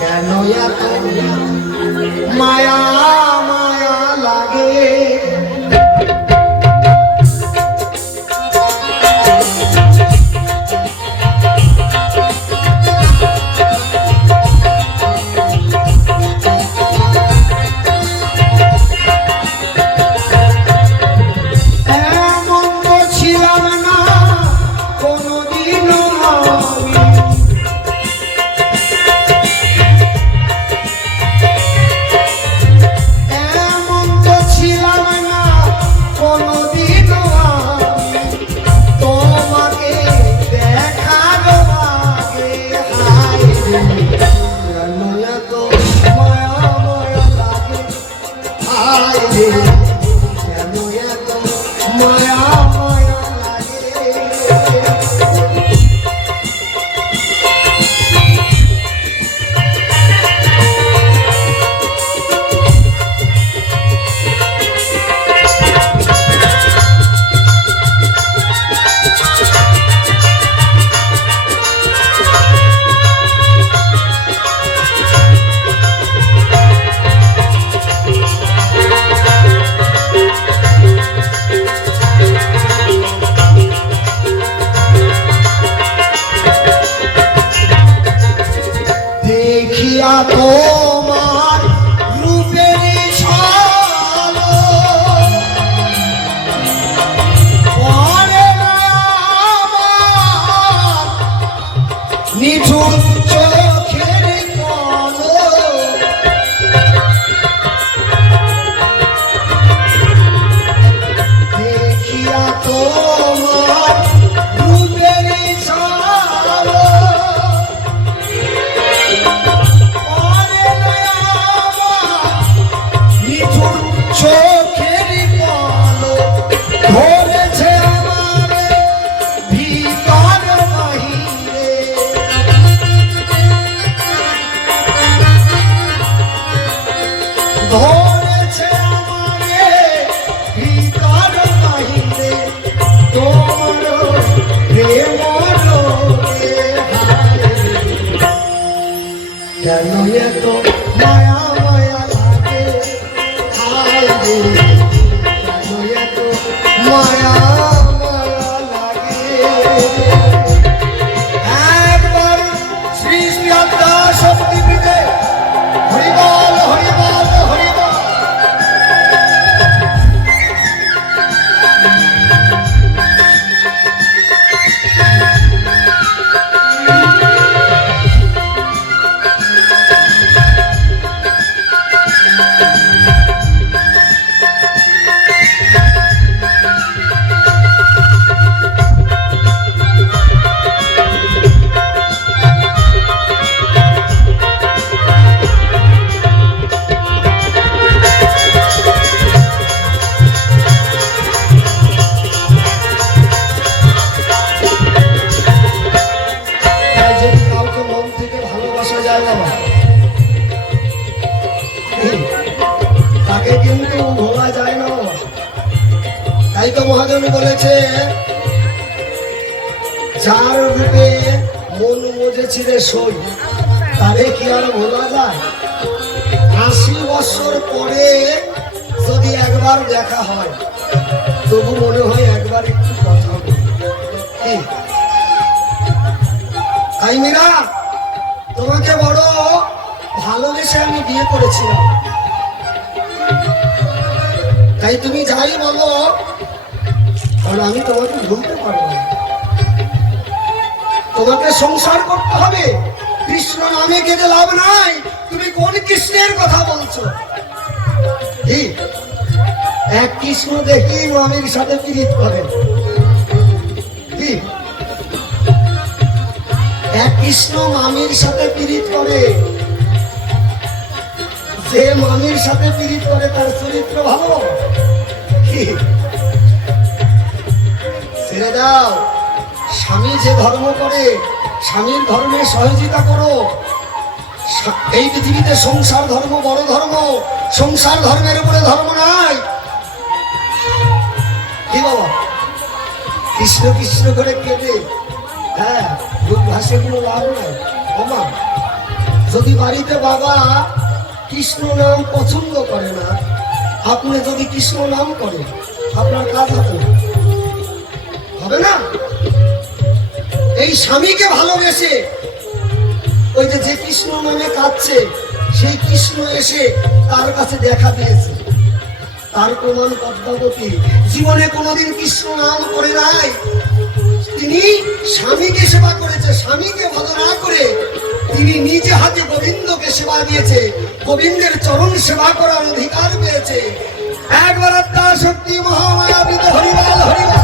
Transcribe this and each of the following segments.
কেন এত মায়া মায়া লাগে তোমার রূপের নিঠুর চোখের দেখিয়া তোমার রূপের চোখের পলো ধরেছে আমার ভিতর বাহিরে ধরেছে আমার ভিতর বাহিরে তোমার প্রেম রোগে কেন এত মায়া মায়া লাগে মায়া মায়া লাগে একবার শ্রী শ্রী আদ্যা শক্তিপীঠে হরিবল হরিবল হরিবল তাকে কিন্তু ভোলা যায় না। তাই তো মহাজন বলেছে যার রূপে মন মজেছিলে সই তারে কি আর ভোলা যায়? ৮০ বছর পরে যদি একবার দেখা হয় তবু মনে হয় একবার একটু কথা বলি। তাই মীরা তোমাকে বড় ভালোবেসে আমি বিয়ে করেছিলাম, তাই তুমি যাই বলো কারণ আমি তোমাকে ভুলতে পারবো না। তোমাকে সংসার করতে হবে, কৃষ্ণ নামে কেঁদে লাভ নাই। তুমি কোন কৃষ্ণের কথা বলছো? এক কৃষ্ণ দেখি মামির সাথে পীড়িত করে, এক কৃষ্ণ মামির সাথে পীড়িত করে। যে মামির সাথে পীড়িত করে তার চরিত্র ভালো ছেড়ে দাও। স্বামী যে ধর্ম করে স্বামীর ধর্মে সহযোগিতা করো। এই পৃথিবীতে সংসার ধর্ম বড় ধর্ম, সংসার ধর্মের উপরে ধর্ম নাই। কি বাবা কৃষ্ণ কৃষ্ণ করে কেঁদে দুধ ভাসে কোনো লাভ নাই। যদি বাড়িতে বাবা কৃষ্ণ নাম পছন্দ করে না, আপনি যদি কৃষ্ণ নাম করেন, আপনার কাজ হবে না। এই স্বামীকে ভালোবেসে ওই যে কৃষ্ণ নামে কাঁদছে, সেই কৃষ্ণ এসে তার কাছে দেখা দিয়েছে। তার প্রমাণ পদ্মাবতী জীবনে কোনোদিন কৃষ্ণ নাম করে নাই। তিনি স্বামীকে সেবা করেছে, স্বামীকে ভালো না করে তিনি নিজে হাতে গোবিন্দকে সেবা দিয়েছে, গোবিন্দের চরণ সেবা করার অধিকার পেয়েছে। একবার তার শক্তি মহামায়াবৃত হরিবল হরিবল।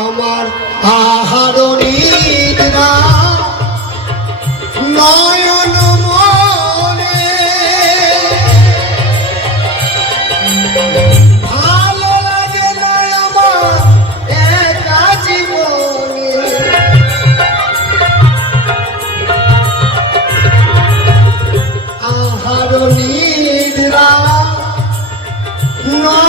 আমার আহার নিদ্রা নয়ন মনে ভালো লাগে না আমার একা জীবনে। আহার নিদ্রা নয়ন